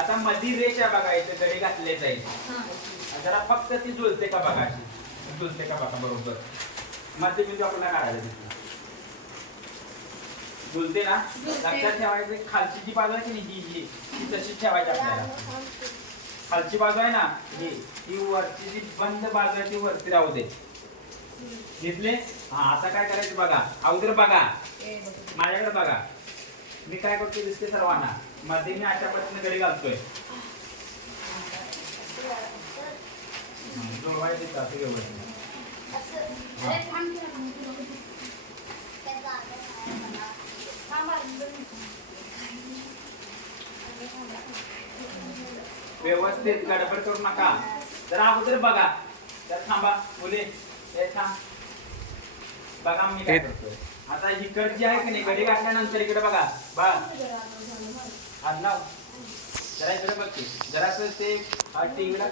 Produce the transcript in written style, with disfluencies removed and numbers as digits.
आता मधी रेष आहे बघा, इथे गडी घातले जाईल. जरा फक्त ती जुळते का बघा, अशी जुळते का बघा बरोबर. मध्यबिंदू आपल्याला काढायला तिथे जुळते ना. लक्षात ठेवायचं खालची जी बाजू आहे की नाही ही ती तशीच ठेवायची आपल्याला. खालची बाजू आहे ना ही वरची जी बंद बाजू आहे ती वरती राहू दे. घेतले. हा आता काय करायचं बघा, अगोदर बघा माझ्याकडे बघा, मी काय करतो दिसते सर्वांना. मध्ये मी अशा पद्धतीने गडी घालतोय. जुळवायचं असं व्यवस्थित. व्यवस्थित गडबड करू नका. जरा अगोदर बघा, तर थांबा मुले, थांब बघा मी काय करतोय. आता ही कड जी आहे की नाही गडी घातल्यानंतर इकडे बघा आडनाव जरा इकडे बघ, जरा ते टीव्हीला